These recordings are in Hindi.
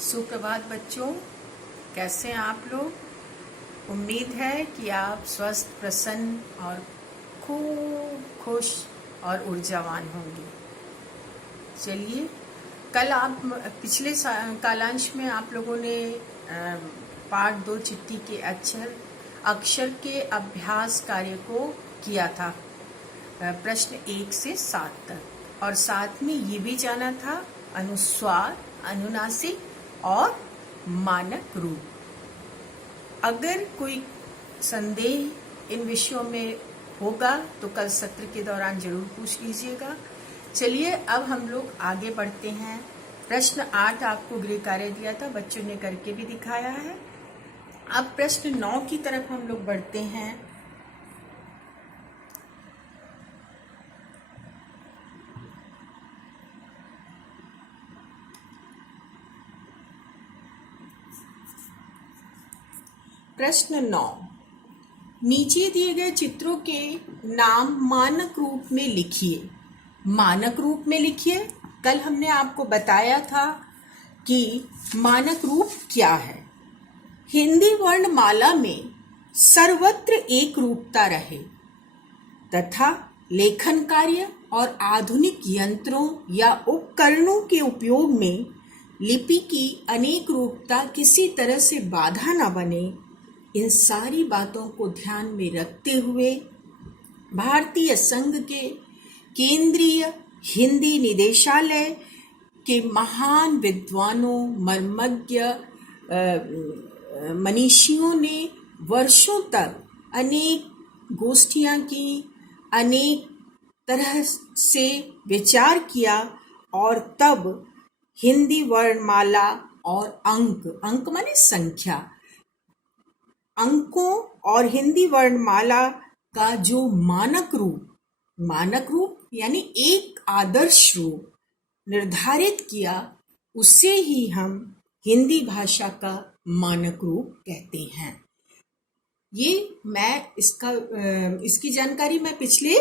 सुप्रभात बच्चों, कैसे हैं आप लोग। उम्मीद है कि आप स्वस्थ, प्रसन्न और खूब खुश और ऊर्जावान होंगे। चलिए, कल आप पिछले कालांश में आप लोगों ने पार्ट 2 चिट्ठी के अक्षर के अभ्यास कार्य को किया था, प्रश्न 1 से 7 तक, और साथ में ये भी जाना था अनुस्वार, अनुनासिक और मानक रूप। अगर कोई संदेह इन विषयों में होगा तो कल सत्र के दौरान जरूर पूछ लीजिएगा। चलिए, अब हम लोग आगे बढ़ते हैं। प्रश्न 8 आपको गृह कार्य दिया था, बच्चों ने करके भी दिखाया है। अब प्रश्न 9 की तरफ हम लोग बढ़ते हैं। प्रश्न 9, नीचे दिए गए चित्रों के नाम मानक रूप में लिखिए। मानक रूप में लिखिए। कल हमने आपको बताया था कि मानक रूप क्या है। हिंदी वर्णमाला में सर्वत्र एक रूपता रहे तथा लेखन कार्य और आधुनिक यंत्रों या उपकरणों के उपयोग में लिपि की अनेक रूपता किसी तरह से बाधा न बने, इन सारी बातों को ध्यान में रखते हुए भारतीय संघ के केंद्रीय हिंदी निदेशालय के महान विद्वानों, मर्मज्ञ मनीषियों ने वर्षों तक अनेक गोष्ठियां की, अनेक तरह से विचार किया और तब हिंदी वर्णमाला और अंक माने संख्या, अंकों और हिंदी वर्णमाला का जो मानक रूप यानी एक आदर्श रूप निर्धारित किया, उसे ही हम हिंदी भाषा का मानक रूप कहते हैं। ये मैं इसकी जानकारी मैं पिछले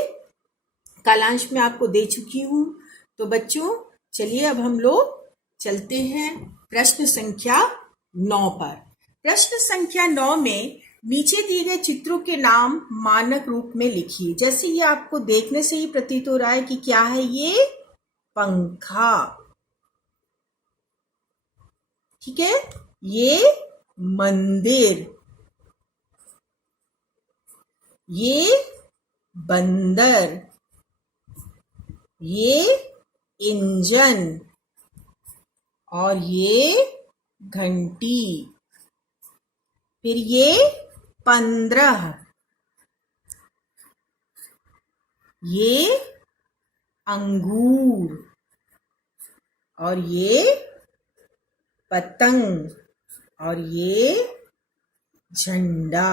कालांश में आपको दे चुकी हूँ। तो बच्चों, चलिए अब हम लोग चलते हैं प्रश्न संख्या 9 पर। प्रश्न संख्या 9 में नीचे दिए गए चित्रों के नाम मानक रूप में लिखिए। जैसे ये आपको देखने से ही प्रतीत हो रहा है कि क्या है ये, पंखा। ठीक है, ये मंदिर, ये बंदर, ये इंजन और ये घंटी। फिर ये 15, ये अंगूर और ये पतंग और ये झंडा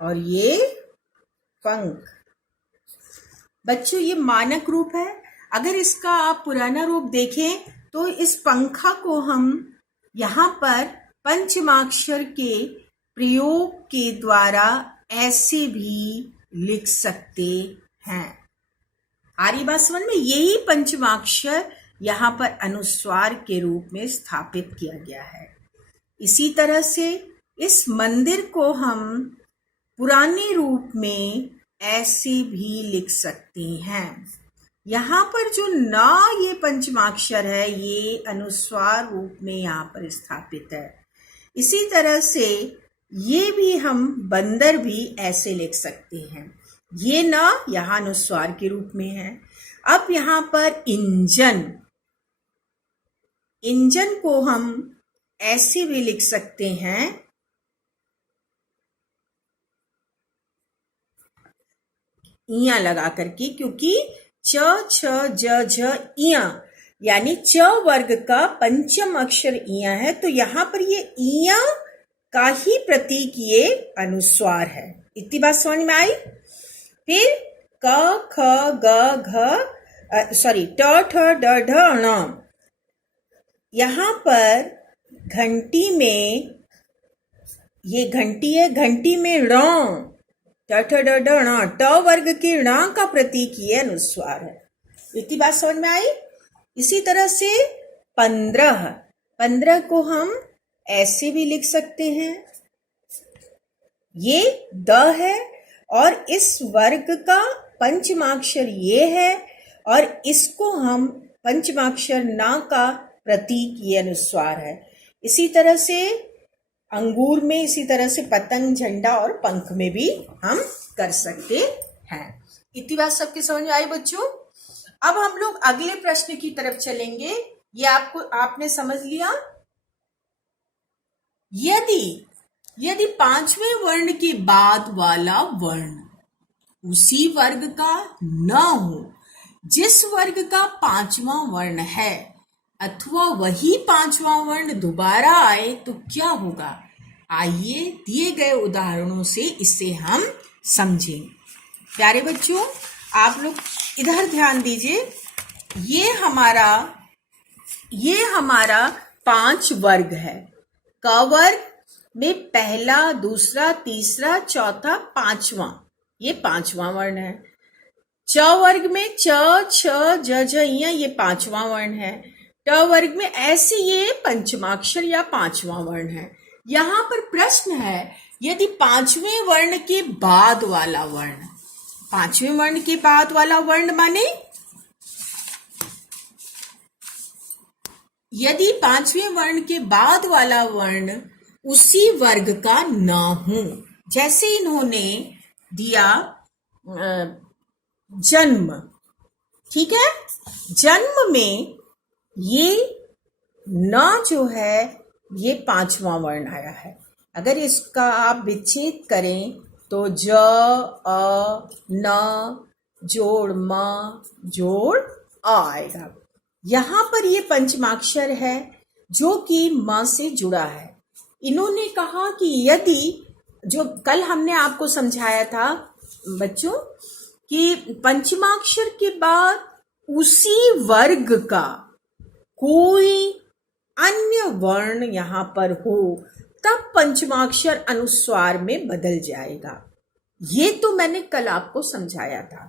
और ये पंख। बच्चों, ये मानक रूप है। अगर इसका आप पुराना रूप देखें तो इस पंखा को हम यहाँ पर पंचमाक्षर के प्रयोग के द्वारा ऐसे भी लिख सकते हैं। आरी बात समझ में? यही पंचमाक्षर यहाँ पर अनुस्वार के रूप में स्थापित किया गया है। इसी तरह से इस मंदिर को हम पुराने रूप में ऐसे भी लिख सकते हैं। यहाँ पर जो ना ये पंचमाक्षर है, ये अनुस्वार रूप में यहाँ पर स्थापित है। इसी तरह से ये भी हम बंदर भी ऐसे लिख सकते हैं। ये ना यहाँ अनुस्वार के रूप में है। अब यहाँ पर इंजन को हम ऐसे भी लिख सकते हैं, इया लगा करके, क्योंकि च छ ज झ इया यानी च वर्ग का पंचम अक्षर इया है, तो यहाँ पर ये इया का ही प्रतीक ये अनुस्वार है। इतनी बात समझ में आई? फिर क ख ग घ ट ठ ड ढ ण, यहाँ पर घंटी में, ये घंटी है, घंटी में ण, ट ठ ड ढ ण, ट वर्ग के ण का प्रतीक ये अनुस्वार है। इतनी बात समझ में आई? इसी तरह से 15 15 को हम ऐसे भी लिख सकते हैं, ये द है और इस वर्ग का पंचमाक्षर ये है और इसको हम पंचमाक्षर ना का प्रतीक ये अनुस्वार है। इसी तरह से अंगूर में, इसी तरह से पतंग, झंडा और पंख में भी हम कर सकते हैं। इतनी बात सबके समझ में आई बच्चों? अब हम लोग अगले प्रश्न की तरफ चलेंगे। ये आपने समझ लिया। यदि पांचवें वर्ण के बाद वाला वर्ण उसी वर्ग का न हो जिस वर्ग का पांचवा वर्ण है, अथवा वही पांचवा वर्ण दोबारा आए तो क्या होगा? आइए दिए गए उदाहरणों से इसे हम समझें। प्यारे बच्चों, आप लोग इधर ध्यान दीजिए। ये हमारा 5 वर्ग है। क वर्ग में पहला, दूसरा, तीसरा, चौथा, पांचवा, ये पांचवा वर्ण है। च वर्ग में च, छ, ज, झ, ञ, ये पांचवा वर्ण है। ट वर्ग में ऐसे ये पंचमाक्षर या पांचवा वर्ण है। यहाँ पर प्रश्न है, यदि पांचवें वर्ण के बाद वाला वर्ण, पांचवें वर्ण के बाद वाला वर्ण माने यदि पांचवें वर्ण के बाद वाला वर्ण उसी वर्ग का न हो, जैसे इन्होंने दिया जन्म, ठीक है, जन्म में ये न जो है ये पांचवा वर्ण आया है। अगर इसका आप विच्छेद करें तो ज, अ, न जोड़ म जोड़ अ आएगा। यहां पर ये पंचमाक्षर है जो कि म से जुड़ा है। इन्होंने कहा कि यदि, जो कल हमने आपको समझाया था बच्चों, कि पंचमाक्षर के बाद उसी वर्ग का कोई अन्य वर्ण यहां पर हो तब पंचमाक्षर अनुस्वार में बदल जाएगा। ये तो मैंने कल आपको समझाया था,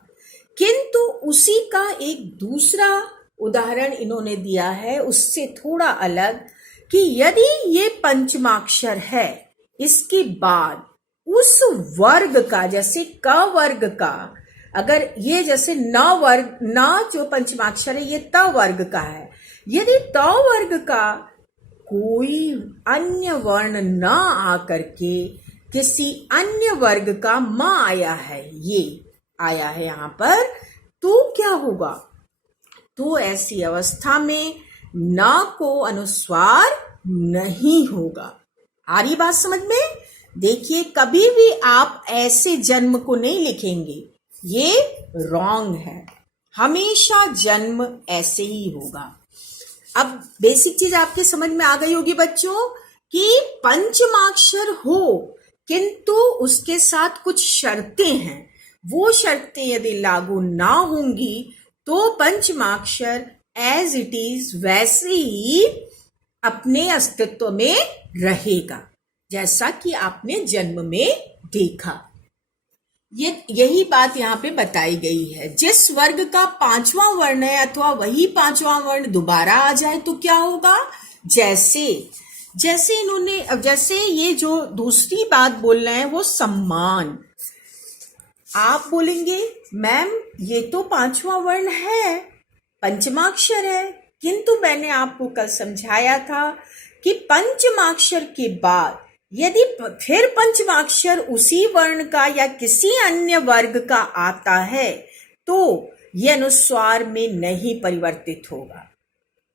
किंतु उसी का एक दूसरा उदाहरण इन्होंने दिया है, उससे थोड़ा अलग, कि यदि ये पंचमाक्षर है, इसके बाद उस वर्ग का, जैसे क वर्ग का, अगर ये जैसे न जो पंचमाक्षर है ये त वर्ग का है, यदि त वर्ग का कोई अन्य वर्ण न आकर के किसी अन्य वर्ग का म आया है, ये आया है यहां पर, तो क्या होगा? तो ऐसी अवस्था में न को अनुस्वार नहीं होगा। आ रही बात समझ में? देखिए, कभी भी आप ऐसे जन्म को नहीं लिखेंगे, ये रॉन्ग है। हमेशा जन्म ऐसे ही होगा। अब बेसिक चीज आपके समझ में आ गई होगी बच्चों, कि पंचमाक्षर हो किंतु उसके साथ कुछ शर्तें हैं। वो शर्तें यदि लागू ना होंगी तो पंचमाक्षर एज इट इज वैसे ही अपने अस्तित्व में रहेगा, जैसा कि आपने जन्म में देखा। यही बात यहाँ पे बताई गई है। जिस वर्ग का पांचवा वर्ण है अथवा वही पांचवा वर्ण दोबारा आ जाए तो क्या होगा? जैसे ये जो दूसरी बात बोल रहे हैं वो सम्मान। आप बोलेंगे मैम ये तो पांचवा वर्ण है, पंचमाक्षर है, किंतु मैंने आपको कल समझाया था कि पंचमाक्षर के बाद यदि फिर पंचमाक्षर उसी वर्ण का या किसी अन्य वर्ग का आता है तो यह अनुस्वार में नहीं परिवर्तित होगा।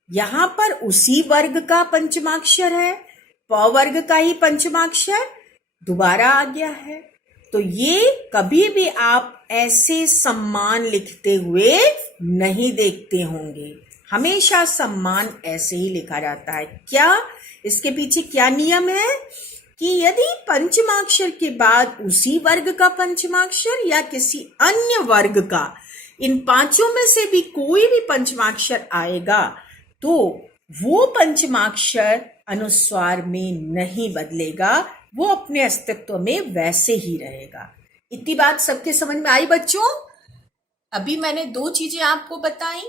यहां पर उसी वर्ग का पंचमाक्षर है, प वर्ग का ही पंचमाक्षर दोबारा आ गया है, तो ये कभी भी आप ऐसे सम्मान लिखते हुए नहीं देखते होंगे। हमेशा सम्मान ऐसे ही लिखा जाता है। क्या इसके पीछे क्या नियम है? कि यदि पंचमाक्षर के बाद उसी वर्ग का पंचमाक्षर या किसी अन्य वर्ग का, इन पांचों में से भी कोई भी पंचमाक्षर आएगा तो वो पंचमाक्षर अनुस्वार में नहीं बदलेगा, वो अपने अस्तित्व में वैसे ही रहेगा। इतनी बात सबके समझ में आई बच्चों? अभी मैंने 2 चीजें आपको बताई।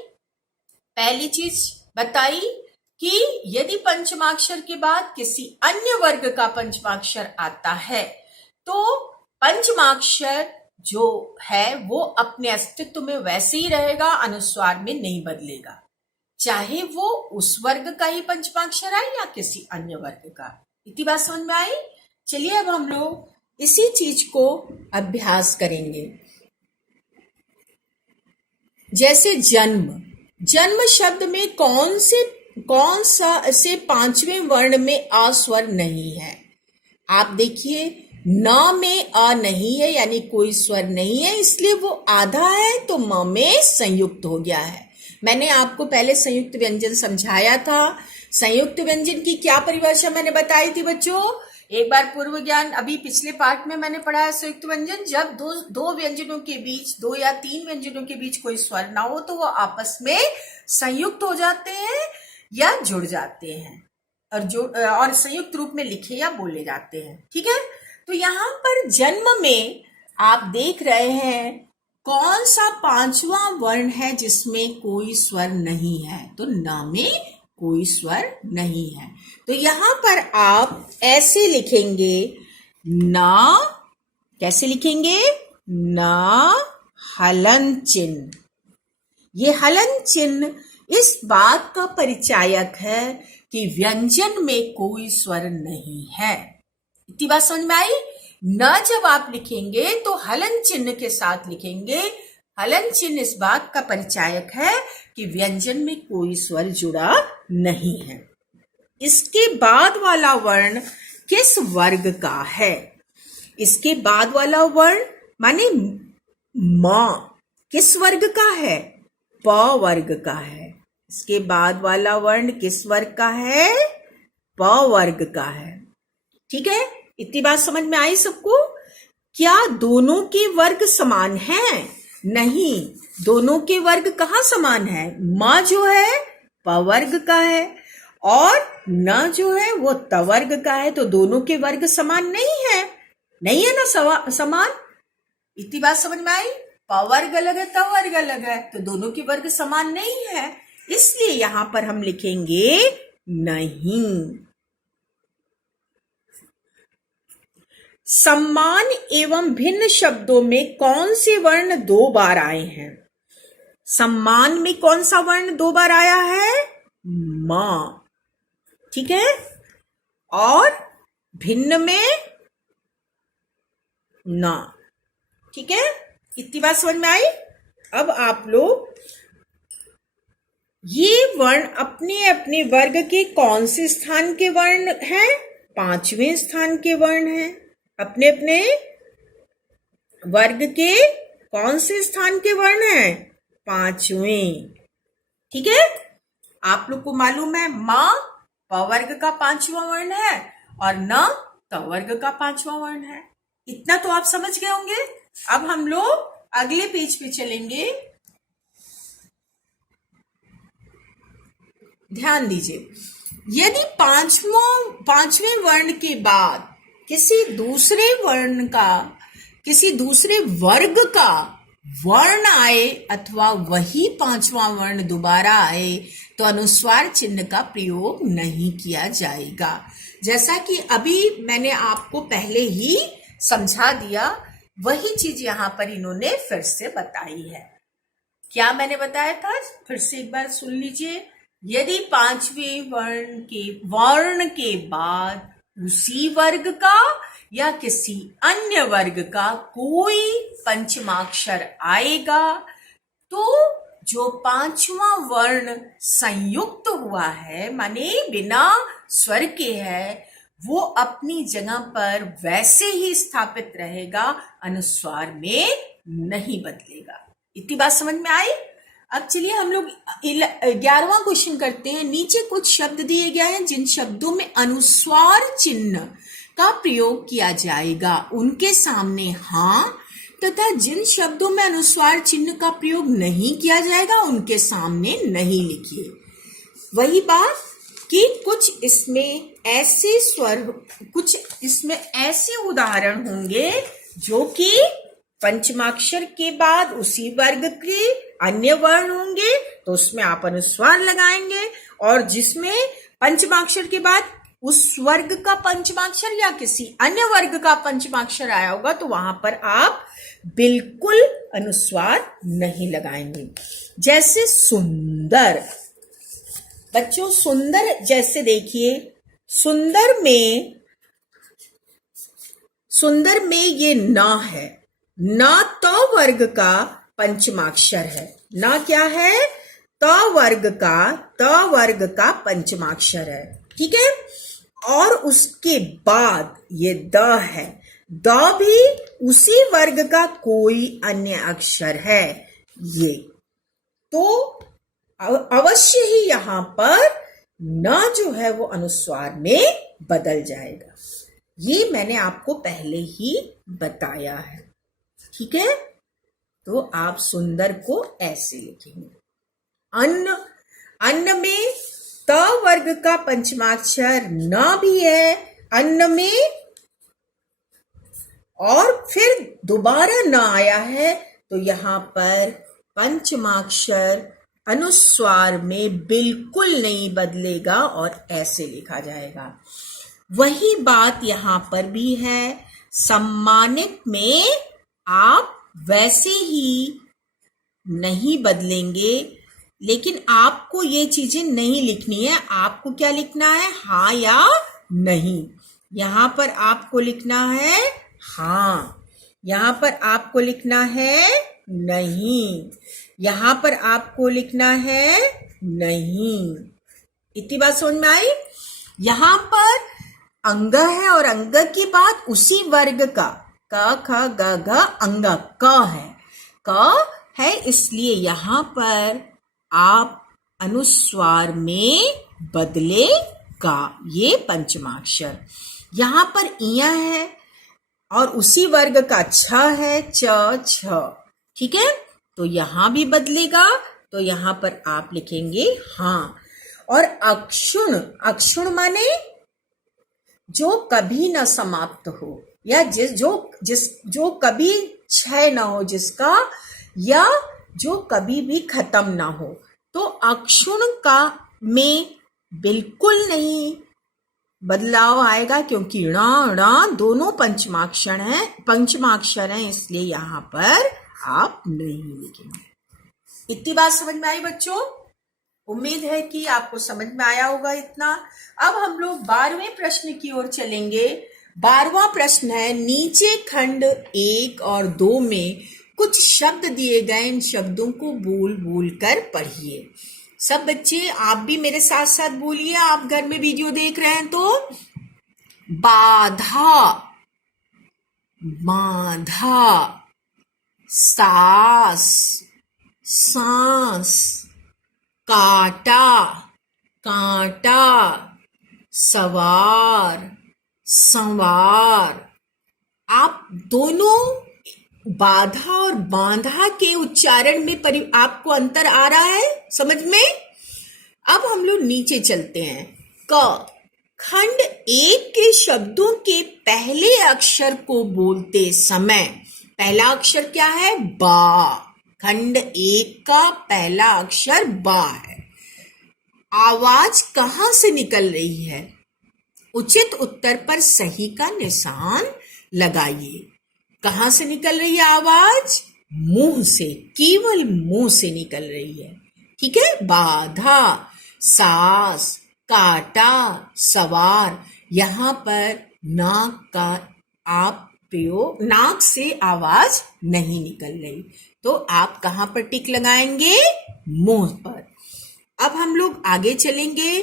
पहली चीज बताई कि यदि पंचमाक्षर के बाद किसी अन्य वर्ग का पंचमाक्षर आता है तो पंचमाक्षर जो है वो अपने अस्तित्व में वैसे ही रहेगा, अनुस्वार में नहीं बदलेगा, चाहे वो उस वर्ग का ही पंचमाक्षर आए या किसी अन्य वर्ग का। इतनी बात समझ में आई? चलिए अब हम लोग इसी चीज को अभ्यास करेंगे। जैसे जन्म, जन्म शब्द में कौन सा से पांचवें वर्ण में आ स्वर नहीं है? आप देखिए, न में अ नहीं है, यानी कोई स्वर नहीं है, इसलिए वो आधा है तो म में संयुक्त हो गया है। मैंने आपको पहले संयुक्त व्यंजन समझाया था। संयुक्त व्यंजन की क्या परिभाषा मैंने बताई थी बच्चों? एक बार पूर्व ज्ञान अभी पिछले पार्ट में मैंने पढ़ा है। संयुक्त व्यंजन जब दो व्यंजनों के बीच, दो या तीन व्यंजनों के बीच कोई स्वर ना हो तो वो आपस में संयुक्त हो जाते हैं या जुड़ जाते हैं और संयुक्त रूप में लिखे या बोले जाते हैं। ठीक है, तो यहाँ पर जन्म में आप देख रहे हैं कौन सा पांचवा वर्ण है जिसमें कोई स्वर नहीं है? तो न में कोई स्वर नहीं है। तो यहां पर आप ऐसे लिखेंगे न, कैसे लिखेंगे? न हलन चिन्ह। ये हलन चिन्ह इस बात का परिचायक है कि व्यंजन में कोई स्वर नहीं है। इतनी बात समझ में आई? न जब आप लिखेंगे तो हलन चिन्ह के साथ लिखेंगे। हलन चिन्ह इस बात का परिचायक है कि व्यंजन में कोई स्वर जुड़ा नहीं है। इसके बाद वाला वर्ण किस वर्ग का है? इसके बाद वाला वर्ण माने म किस वर्ग का है? प वर्ग का है। इसके बाद वाला वर्ण किस वर्ग का है? प वर्ग का है। ठीक है, इतनी बात समझ में आई सबको? क्या दोनों के वर्ग समान हैं? नहीं, दोनों के वर्ग कहाँ समान है? म जो है प वर्ग का है और न जो है वो त वर्ग का है, तो दोनों के वर्ग समान नहीं है। नहीं है ना समान? इतनी बात समझ में आई? प वर्ग अलग है, त वर्ग अलग है, तो दोनों के वर्ग समान नहीं है, इसलिए यहां पर हम लिखेंगे नहीं। समान एवं भिन्न शब्दों में कौन से वर्ण दो बार आए हैं? सम्मान में कौन सा वर्ण दो बार आया है? म। ठीक है, और भिन्न में न। ठीक है, इतनी बात समझ में आई? अब आप लोग ये वर्ण अपने अपने वर्ग के कौन से स्थान के वर्ण हैं? पांचवें स्थान के वर्ण हैं। अपने अपने वर्ग के कौन से स्थान के वर्ण हैं? पांचवें। ठीक है, आप लोग को मालूम है म प वर्ग का पांचवा वर्ण है और न त वर्ग का पांचवा वर्ण है। इतना तो आप समझ गए होंगे। अब हम लोग अगले पेज पे चलेंगे। ध्यान दीजिए, यदि पांचवें वर्ण के बाद किसी दूसरे वर्ग का वर्ण आए अथवा वही पांचवा वर्ण दोबारा आए तो अनुस्वार चिन्ह का प्रयोग नहीं किया जाएगा। जैसा कि अभी मैंने आपको पहले ही समझा दिया, वही चीज यहां पर इन्होंने फिर से बताई है। क्या मैंने बताया था? फिर से एक बार सुन लीजिए। यदि पांचवें वर्ण के बाद उसी वर्ग का या किसी अन्य वर्ग का कोई पंचमाक्षर आएगा तो जो पांचवा वर्ण संयुक्त हुआ है, माने बिना स्वर के है, वो अपनी जगह पर वैसे ही स्थापित रहेगा, अनुस्वार में नहीं बदलेगा। इतनी बात समझ में आई? अब चलिए हम लोग 11वां क्वेश्चन करते हैं। नीचे कुछ शब्द दिए गए हैं जिन शब्दों में अनुस्वार चिन्ह का प्रयोग किया जाएगा, उनके सामने हाँ तथा जिन शब्दों में अनुस्वार चिन्ह का प्रयोग नहीं किया जाएगा उनके सामने नहीं लिखिए। वही बात कि कुछ इसमें ऐसे उदाहरण होंगे जो कि पंचमाक्षर के बाद उसी वर्ग के अन्य वर्ण होंगे तो उसमें आप अनुस्वार लगाएंगे, और जिसमें पंचमाक्षर के बाद उस वर्ग का पंचमाक्षर या किसी अन्य वर्ग का पंचमाक्षर आया होगा तो वहां पर आप बिल्कुल अनुस्वार नहीं लगाएंगे। जैसे सुंदर, बच्चों सुंदर जैसे देखिए, सुंदर में ये न है, न तो वर्ग का पंचमाक्षर है, न क्या है, तो वर्ग का पंचमाक्षर है, ठीक है। और उसके बाद ये द है, द भी उसी वर्ग का कोई अन्य अक्षर है ये, तो अवश्य ही यहां पर न जो है वो अनुस्वार में बदल जाएगा। ये मैंने आपको पहले ही बताया है, ठीक है। तो आप सुंदर को ऐसे लिखेंगे। अन्न में त वर्ग का पंचमाक्षर न भी है, अन्न में, और फिर दोबारा न आया है तो यहां पर पंचमाक्षर अनुस्वार में बिल्कुल नहीं बदलेगा और ऐसे लिखा जाएगा। वही बात यहां पर भी है, सम्मानित में आप वैसे ही नहीं बदलेंगे, लेकिन आपको ये चीजें नहीं लिखनी है। आपको क्या लिखना है, हाँ या नहीं। यहां पर आपको लिखना है हाँ, यहां पर आपको लिखना है नहीं, यहां पर आपको लिखना है नहीं। इतनी बात समझ में आई। यहां पर अंग है और अंग की बात उसी वर्ग का, क ख ग घ अंग क है, इसलिए यहां पर आप अनुस्वार में बदलेगा ये पंचमाक्षर। यहां पर इया है और उसी वर्ग का छ है, च छ, ठीक है। तो यहां भी बदलेगा, तो यहां पर आप लिखेंगे हाँ। और अक्षुण माने जो कभी न समाप्त हो, या जो कभी क्षय न हो जिसका, या जो कभी भी खत्म ना हो, तो अक्षुण का में बिल्कुल नहीं बदलाव आएगा, क्योंकि ण दोनों पंचमाक्षर हैं, इसलिए यहां पर आप नहीं लिखेंगे। इतनी बात समझ में आई बच्चों? उम्मीद है कि आपको समझ में आया होगा इतना। अब हम लोग 12वें प्रश्न की ओर चलेंगे। 12वां प्रश्न है, नीचे खंड 1 और 2 में कुछ शब्द दिए गए, इन शब्दों को बोल बोल कर पढ़िए। सब बच्चे आप भी मेरे साथ साथ बोलिए, आप घर में वीडियो देख रहे हैं तो। बाधा, बाधा, सास, सांस, काटा, कांटा, सवार, संवार। आप दोनों बाधा और बांधा के उच्चारण में आपको अंतर आ रहा है समझ में? अब हम लोग नीचे चलते हैं। क, खंड 1 के शब्दों के पहले अक्षर को बोलते समय, पहला अक्षर क्या है? बा। खंड 1 का पहला अक्षर बा है। आवाज कहां से निकल रही है? उचित उत्तर पर सही का निशान लगाइए। कहां से निकल रही है आवाज? मुंह से, केवल मुंह से निकल रही है, ठीक है। बाधा, सास, काटा, सवार, यहां पर नाक का आप प्रयोग, नाक से आवाज नहीं निकल रही, तो आप कहां पर टिक लगाएंगे? मुंह पर। अब हम लोग आगे चलेंगे।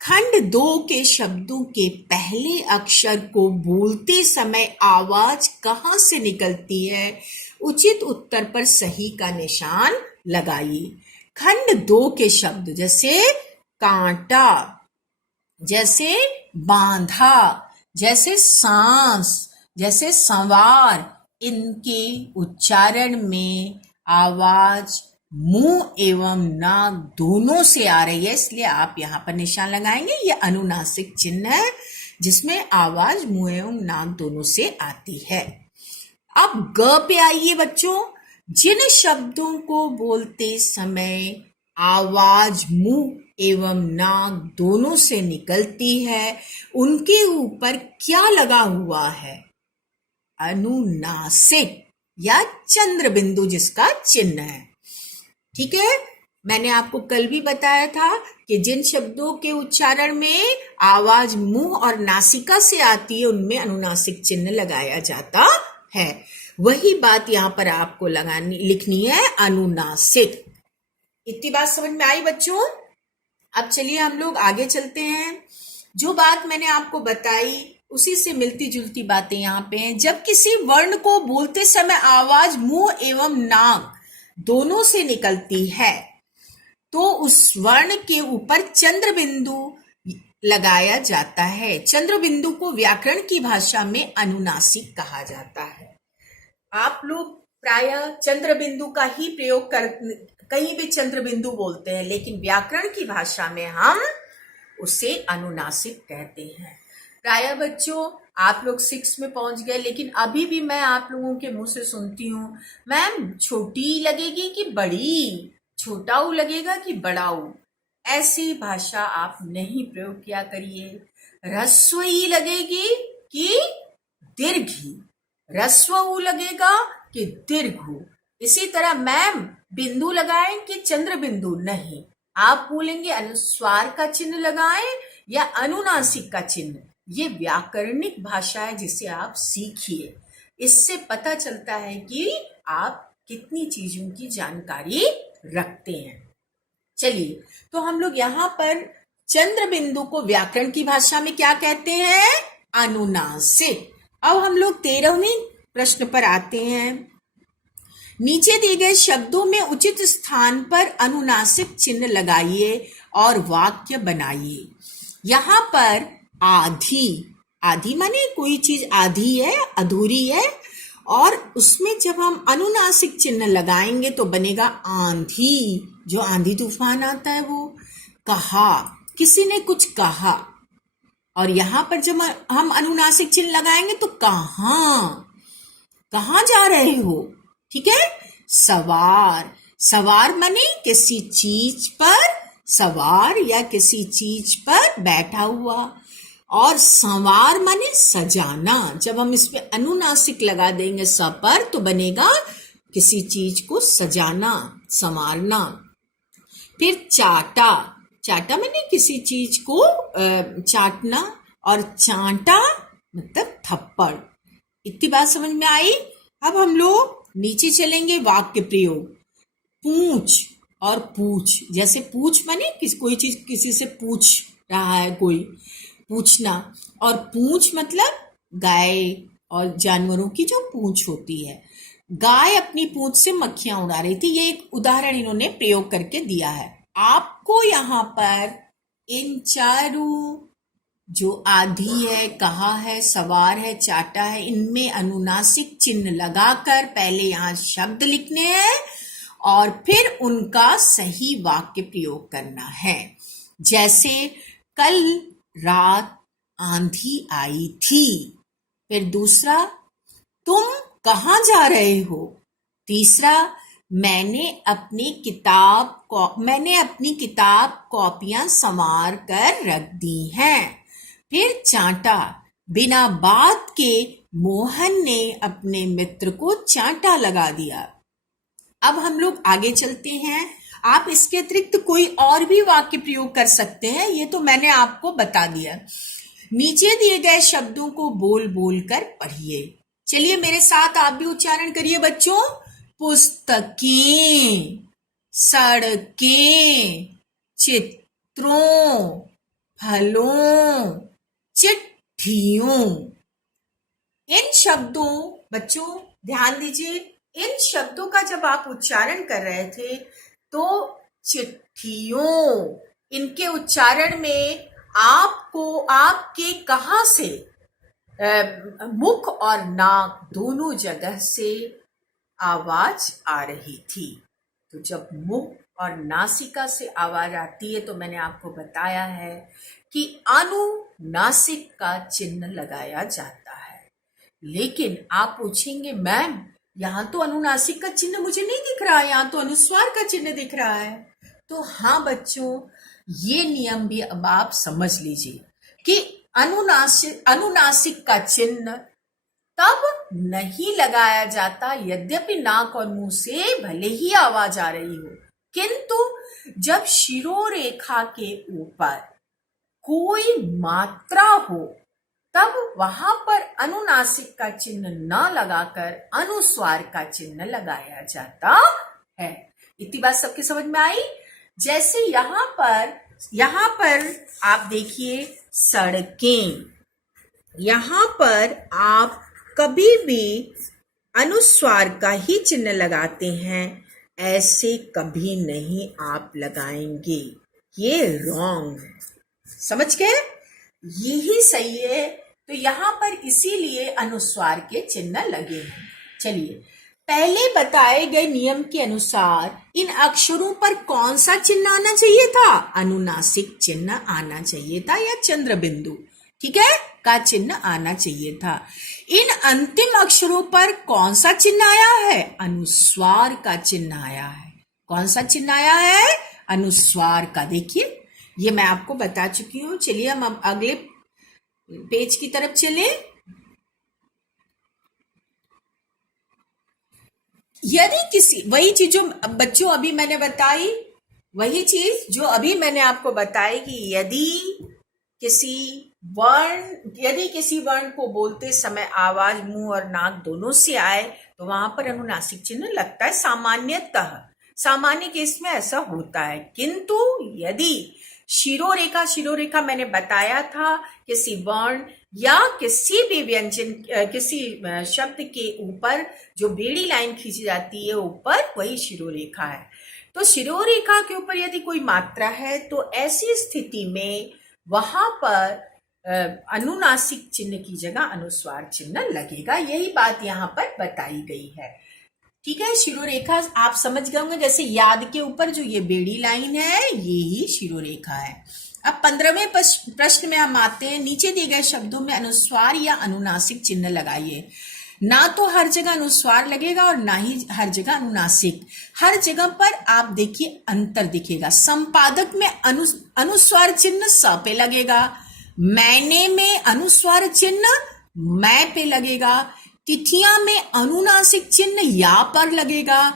खंड 2 के शब्दों के पहले अक्षर को बोलते समय आवाज कहां से निकलती है? उचित उत्तर पर सही का निशान लगाइए। खंड 2 के शब्द जैसे कांटा, जैसे बांधा, जैसे सांस, जैसे संवार, इनके उच्चारण में आवाज मुंह एवं नाक दोनों से आ रही है, इसलिए आप यहाँ पर निशान लगाएंगे। ये अनुनासिक चिन्ह है जिसमें आवाज मुंह एवं नाक दोनों से आती है। अब ग पे आइए बच्चों। जिन शब्दों को बोलते समय आवाज मुंह एवं नाक दोनों से निकलती है, उनके ऊपर क्या लगा हुआ है? अनुनासिक या चंद्र बिंदु जिसका चिन्ह है। ठीक है, मैंने आपको कल भी बताया था कि जिन शब्दों के उच्चारण में आवाज मुंह और नासिका से आती है उनमें अनुनासिक चिन्ह लगाया जाता है। वही बात यहां पर आपको लिखनी है, अनुनासिक। इतनी बात समझ में आई बच्चों? अब चलिए हम लोग आगे चलते हैं। जो बात मैंने आपको बताई उसी से मिलती जुलती बातें यहाँ पे हैं। जब किसी वर्ण को बोलते समय आवाज मुंह एवं नाक दोनों से निकलती है तो उस वर्ण के ऊपर चंद्र बिंदु लगाया जाता है। चंद्र बिंदु को व्याकरण की भाषा में अनुनासिक कहा जाता है। आप लोग प्रायः चंद्र बिंदु का ही प्रयोग कर, कहीं भी चंद्र बिंदु बोलते हैं, लेकिन व्याकरण की भाषा में हम उसे अनुनासिक कहते हैं। प्रायः बच्चों आप लोग 6 में पहुंच गए, लेकिन अभी भी मैं आप लोगों के मुंह से सुनती हूँ, मैम छोटी लगेगी कि बड़ी, छोटा ऊ लगेगा कि बड़ा ऊ। ऐसी भाषा आप नहीं प्रयोग किया करिए। ह्रस्व ई लगेगी कि दीर्घी, ह्रस्व ऊ लगेगा कि दीर्घ। इसी तरह मैम बिंदु लगाएं कि चंद्र बिंदु, नहीं, आप बोलेंगे अनुस्वार का चिन्ह लगाएं या अनुनासिक का चिन्ह। ये व्याकरणिक भाषा है जिसे आप सीखिए। इससे पता चलता है कि आप कितनी चीजों की जानकारी रखते हैं। चलिए, तो हम लोग यहाँ पर चंद्र बिंदु को व्याकरण की भाषा में क्या कहते हैं? अनुनासिक। अब हम लोग 13वें प्रश्न पर आते हैं। नीचे दिए गए शब्दों में उचित स्थान पर अनुनासिक चिन्ह लगाइए और वाक्य बनाइए। यहाँ पर आधी, आधी माने कोई चीज आधी है, अधूरी है, और उसमें जब हम अनुनासिक चिन्ह लगाएंगे तो बनेगा आंधी। जो आंधी तूफान आता है वो। कहा, किसी ने कुछ कहा, और यहां पर जब हम अनुनासिक चिन्ह लगाएंगे तो कहाँ, कहाँ जा रहे हो? ठीक है। सवार, सवार माने किसी चीज पर सवार या किसी चीज पर बैठा हुआ। और संवार माने सजाना। जब हम इस पे अनुनासिक लगा देंगे स पर तो बनेगा किसी चीज को सजाना, संवारना। फिर चाटा, चाटा माने किसी चीज को चाटना, और चांटा मतलब थप्पड़। इतनी बात समझ में आई? अब हम लोग नीचे चलेंगे। वाक्य प्रयोग। पूछ और पूछ, जैसे पूछ माने कोई चीज किसी से पूछ रहा है, कोई पूछना, और पूंछ मतलब गाय और जानवरों की जो पूंछ होती है। गाय अपनी पूंछ से मक्खियां उड़ा रही थी। ये एक उदाहरण इन्होंने प्रयोग करके दिया है। आपको यहाँ पर इन चारों, जो आधी है, कहा है, सवार है, चाटा है, इनमें अनुनासिक चिन्ह लगाकर पहले यहाँ शब्द लिखने हैं और फिर उनका सही वाक्य प्रयोग करना है। जैसे कल रात आंधी आई थी। फिर दूसरा, तुम कहाँ जा रहे हो? तीसरा, मैंने अपनी किताब कॉपियां संवार कर रख दी हैं। फिर चांटा, बिना बात के मोहन ने अपने मित्र को चांटा लगा दिया। अब हम लोग आगे चलते हैं। आप इसके अतिरिक्त कोई और भी वाक्य प्रयोग कर सकते हैं, ये तो मैंने आपको बता दिया। नीचे दिए गए शब्दों को बोल बोल कर पढ़िए। चलिए मेरे साथ आप भी उच्चारण करिए बच्चों। पुस्तकें, सड़कें, चित्रों, फलों, चिट्ठियों। इन शब्दों, बच्चों ध्यान दीजिए, इन शब्दों का जब आप उच्चारण कर रहे थे तो चिट्ठियों, इनके उच्चारण में आपको आपके कहाँ से मुख और नाक दोनों जगह से आवाज आ रही थी। तो जब मुख और नासिका से आवाज आती है तो मैंने आपको बताया है कि अनुनासिक का चिन्ह लगाया जाता है। लेकिन आप पूछेंगे मैम यहाँ तो अनुनासिक का चिन्ह मुझे नहीं दिख रहा है, यहाँ तो अनुस्वार का चिन्ह दिख रहा है। तो हाँ बच्चों, ये नियम भी अब आप समझ लीजिए कि अनुनासिक का चिन्ह तब नहीं लगाया जाता यद्यपि नाक और मुंह से भले ही आवाज आ रही हो, किंतु जब शिरोरेखा के ऊपर कोई मात्रा हो तब वहां पर अनुनासिक का चिन्ह न लगाकर अनुस्वार का चिन्ह लगाया जाता है। इतनी बात सबके समझ में आई। जैसे यहाँ पर आप देखिए सड़कें, यहाँ पर आप कभी भी अनुस्वार का ही चिन्ह लगाते हैं, ऐसे कभी नहीं आप लगाएंगे, ये रॉन्ग है। समझ गए? यही सही है। तो यहाँ पर इसीलिए अनुस्वार के चिन्ह लगे हैं। चलिए, पहले बताए गए नियम के अनुसार इन अक्षरों पर कौन सा चिन्ह आना चाहिए था? अनुनासिक चिन्ह आना चाहिए था, या चंद्र बिंदु, ठीक है, का चिन्ह आना चाहिए था। इन अंतिम अक्षरों पर कौन सा चिन्ह आया है? अनुस्वार का चिन्ह आया है। कौन सा चिन्ह आया है? अनुस्वार का। देखिए, ये मैं आपको बता चुकी हूं। चलिए हम अब अगले पेज की तरफ चले। यदि किसी, वही चीज जो बच्चों अभी मैंने बताई, वही चीज जो अभी मैंने आपको बताई कि यदि किसी वर्ण को बोलते समय आवाज मुंह और नाक दोनों से आए तो वहां पर अनुनासिक चिन्ह लगता है सामान्यतः। सामान्य केस में ऐसा होता है, किंतु यदि शिरोरेखा मैंने बताया था, किसी वर्ण या किसी भी व्यंजन, किसी शब्द के ऊपर जो बेड़ी लाइन खींची जाती है ऊपर, वही शिरोरेखा है। तो शिरोरेखा के ऊपर यदि कोई मात्रा है तो ऐसी स्थिति में वहां पर अनुनासिक चिन्ह की जगह अनुस्वार चिन्ह लगेगा। यही बात यहाँ पर बताई गई है, ठीक है। शिरोरेखा आप समझ गए होंगे, जैसे याद के ऊपर जो ये बेड़ी लाइन है, ये ही शिरोरेखा है। अब 15वें प्रश्न में हम आते हैं। नीचे दिए गए शब्दों में अनुस्वार या अनुनासिक चिन्ह लगाइए। ना तो हर जगह अनुस्वार लगेगा और ना ही हर जगह अनुनासिक। हर जगह पर आप देखिए अंतर दिखेगा। संपादक में अनुस्वार चिन्ह स पे लगेगा, मैंने में अनुस्वार चिन्ह मैं पे लगेगा, तिथियां में अनुनासिक चिन्ह या पर लगेगा,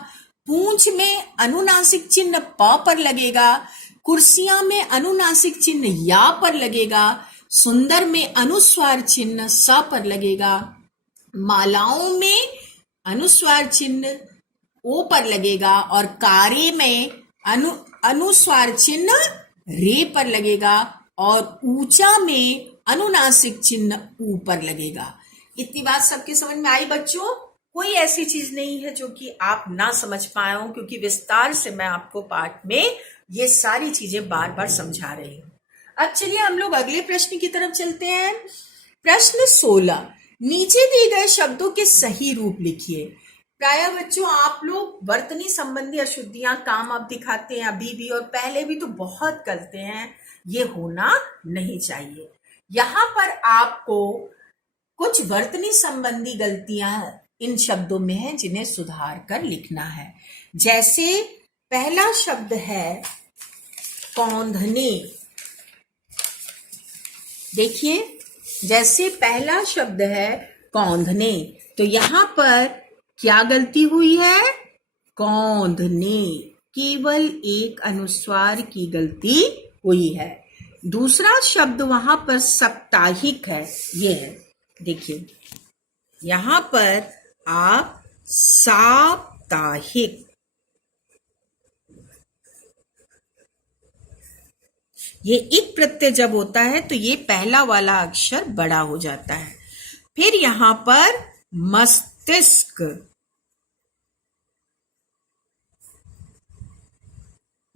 पूंछ में अनुनासिक चिन्ह प पर लगेगा, कुर्सियां में अनुनासिक चिन्ह या पर लगेगा, सुंदर में अनुस्वार चिन्ह स पर लगेगा, मालाओं में अनुस्वार चिन्ह ओ पर लगेगा और कार्य में अनुस्वार चिन्ह रे पर लगेगा और ऊंचा में अनुनासिक चिन्ह ऊ पर लगेगा। इतनी बात सबके समझ में आई बच्चों? कोई ऐसी चीज नहीं है जो कि आप ना समझ पाए हो, क्योंकि विस्तार से मैं आपको पाठ में ये सारी चीजें बार बार समझा रही हूं। अब चलिए हम लोग अगले प्रश्न की तरफ चलते हैं। प्रश्न 16, नीचे दिए गए शब्दों के सही रूप लिखिए। प्राय बच्चों आप लोग वर्तनी संबंधी अशुद्धियां काम अब दिखाते हैं, अभी भी और पहले भी तो बहुत करते हैं, ये होना नहीं चाहिए। यहाँ पर आपको कुछ वर्तनी संबंधी गलतियां इन शब्दों में हैं जिन्हें सुधार कर लिखना है। जैसे पहला शब्द है कौंधने। देखिए, जैसे पहला शब्द है कौंधने, तो यहां पर क्या गलती हुई है? कौंधने, केवल एक अनुस्वार की गलती हुई है। दूसरा शब्द वहां पर साप्ताहिक है, ये है। देखिए यहां पर आप साप्ताहिक, ये एक प्रत्यय जब होता है तो ये पहला वाला अक्षर बड़ा हो जाता है। फिर यहां पर मस्तिष्क,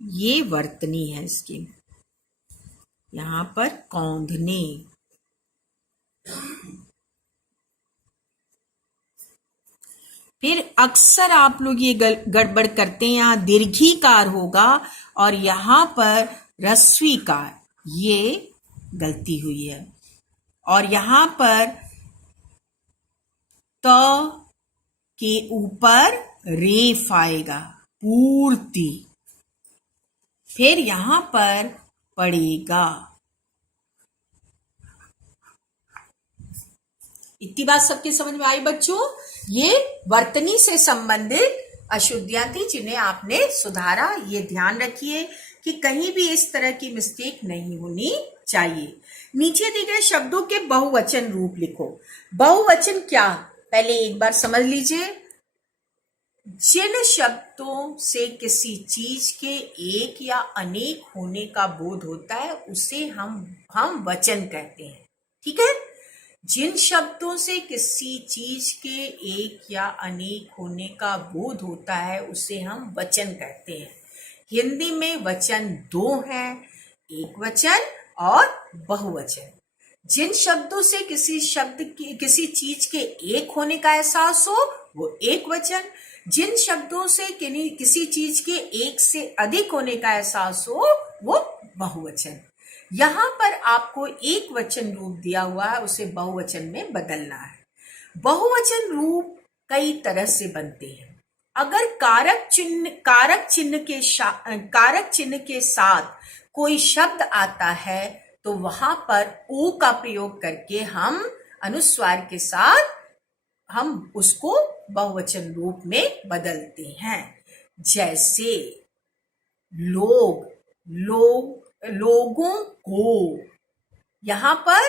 ये वर्तनी है इसकी। यहां पर कौंधने, फिर अक्सर आप लोग ये गड़बड़ करते हैं, यहां दीर्घीकार होगा और यहां पर ह्रस्वीकार, ये गलती हुई है। और यहां पर त के ऊपर रेफ आएगा, पूर्ति। फिर यहां पर पड़ेगा। इतनी बात सबके समझ में आई बच्चों? ये वर्तनी से संबंधित अशुद्धियां थी जिन्हें आपने सुधारा। ये ध्यान रखिए कि कहीं भी इस तरह की मिस्टेक नहीं होनी चाहिए। नीचे दिए गए शब्दों के बहुवचन रूप लिखो। बहुवचन क्या, पहले एक बार समझ लीजिए। जिन शब्दों से किसी चीज के एक या अनेक होने का बोध होता है उसे हम वचन कहते हैं। ठीक है? जिन शब्दों से किसी चीज के एक या अनेक होने का बोध होता है उसे हम वचन कहते हैं। हिंदी में वचन दो हैं, एक वचन और बहुवचन। जिन शब्दों से किसी चीज के एक होने का एहसास हो वो एक वचन, जिन शब्दों से किसी चीज के एक से अधिक होने का एहसास हो वो बहुवचन। यहां पर आपको एक वचन रूप दिया हुआ है, उसे बहुवचन में बदलना है। बहुवचन रूप कई तरह से बनते हैं। अगर कारक चिन्ह के साथ कोई शब्द आता है तो वहां पर ओ का प्रयोग करके हम अनुस्वार के साथ हम उसको बहुवचन रूप में बदलते हैं। जैसे लोगों को, यहां पर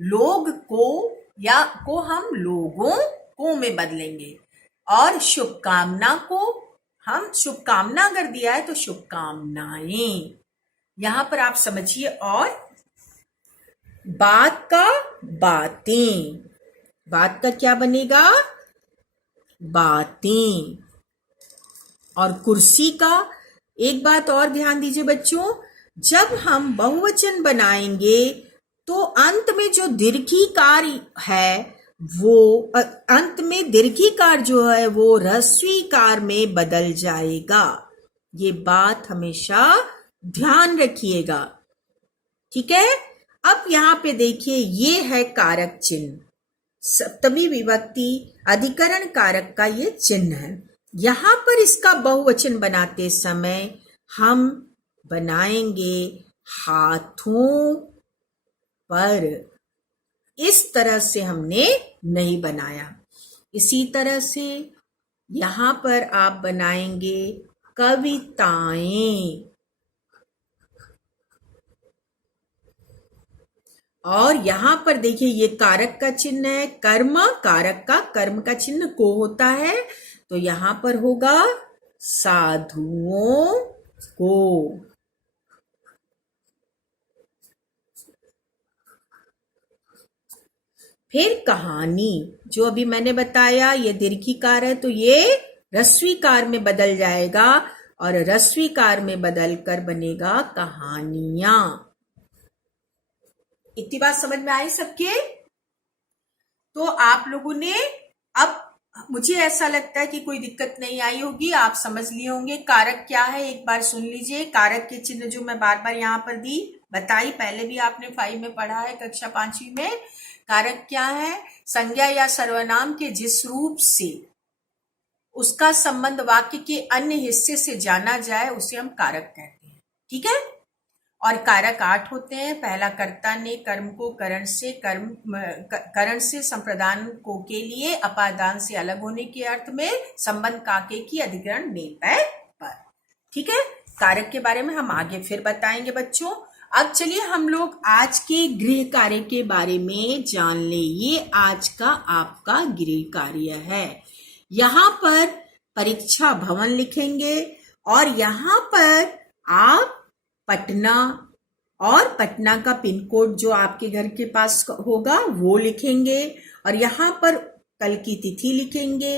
लोग को हम लोगों को में बदलेंगे। और शुभकामना को हम शुभकामना अगर दिया है तो शुभकामनाएं। यहां पर आप समझिए। और बात का बातें, बात का क्या बनेगा? बातें। और कुर्सी का एक बात और ध्यान दीजिए बच्चों, जब हम बहुवचन बनाएंगे तो अंत में जो दीर्घिकार है वो अंत में दीर्घिकार जो है वो ह्रस्वीकार में बदल जाएगा। ये बात हमेशा ध्यान रखिएगा। ठीक है? अब यहां पे देखिए, ये है कारक चिन्ह, सप्तमी विभक्ति अधिकरण कारक का ये चिन्ह है। यहां पर इसका बहुवचन बनाते समय हम बनाएंगे हाथों पर। इस तरह से हमने नहीं बनाया। इसी तरह से यहां पर आप बनाएंगे कविताएं। और यहां पर देखिए, ये कारक का चिन्ह है, कर्म कारक का, कर्म का चिन्ह को होता है, तो यहां पर होगा साधुओं को। फिर कहानी, जो अभी मैंने बताया ये दीर्घिकार है तो ये ह्रस्वीकार में बदल जाएगा और ह्रस्वीकार में बदलकर बनेगा कहानियां। इतनी बात समझ में आई सबके? तो आप लोगों ने, अब मुझे ऐसा लगता है कि कोई दिक्कत नहीं आई होगी, आप समझ लिए होंगे कारक क्या है। एक बार सुन लीजिए। कारक के चिन्ह जो मैं बार बार यहाँ पर बताई, पहले भी आपने 5 में पढ़ा है, कक्षा 5वीं में। कारक क्या है? संज्ञा या सर्वनाम के जिस रूप से उसका संबंध वाक्य के अन्य हिस्से से जाना जाए उसे हम कारक कहते हैं। ठीक है? और कारक 8 होते हैं। पहला, कर्ता ने कर्म को करण से संप्रदान को के लिए अपादान से अलग होने के अर्थ में संबंध काके की अधिकरण ने पर। ठीक है? कारक के बारे में हम आगे फिर बताएंगे बच्चों। अब चलिए हम लोग आज के गृह कार्य के बारे में जान ले। ये आज का आपका गृह कार्य है। यहाँ पर परीक्षा भवन लिखेंगे और यहाँ पर आप पटना और पटना का पिन कोड जो आपके घर के पास होगा वो लिखेंगे। और यहाँ पर कल की तिथि लिखेंगे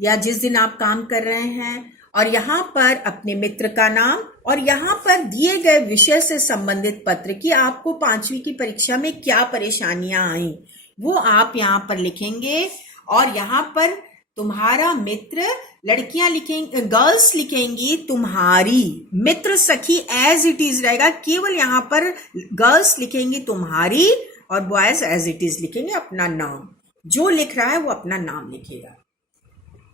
या जिस दिन आप काम कर रहे हैं। और यहाँ पर अपने मित्र का नाम और यहाँ पर दिए गए विषय से संबंधित पत्र की आपको 5वीं की परीक्षा में क्या परेशानियां आई वो आप यहाँ पर लिखेंगे। और यहाँ पर तुम्हारा मित्र, लड़कियां लिखेंगी, गर्ल्स लिखेंगी तुम्हारी, मित्र सखी एज इट इज रहेगा, केवल यहाँ पर गर्ल्स लिखेंगी तुम्हारी और बॉयज एज इट इज लिखेंगे अपना नाम। जो लिख रहा है वो अपना नाम लिखेगा।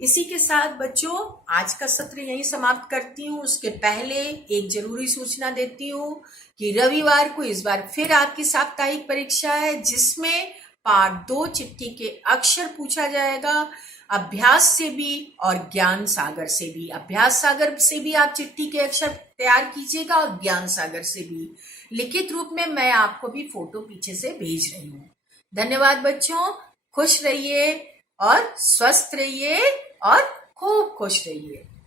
इसी के साथ बच्चों आज का सत्र यहीं समाप्त करती हूँ। उसके पहले एक जरूरी सूचना देती हूँ कि रविवार को इस बार फिर आपकी साप्ताहिक परीक्षा है, जिसमें पार्ट 2 चिट्ठी के अक्षर पूछा जाएगा, अभ्यास से भी और ज्ञान सागर से भी। अभ्यास सागर से भी आप चिट्ठी के अक्षर तैयार कीजिएगा और ज्ञान सागर से भी। लिखित रूप में मैं आपको भी फोटो पीछे से भेज रही हूँ। धन्यवाद बच्चों, खुश रहिए और स्वस्थ रहिए और खूब खुश रहिए।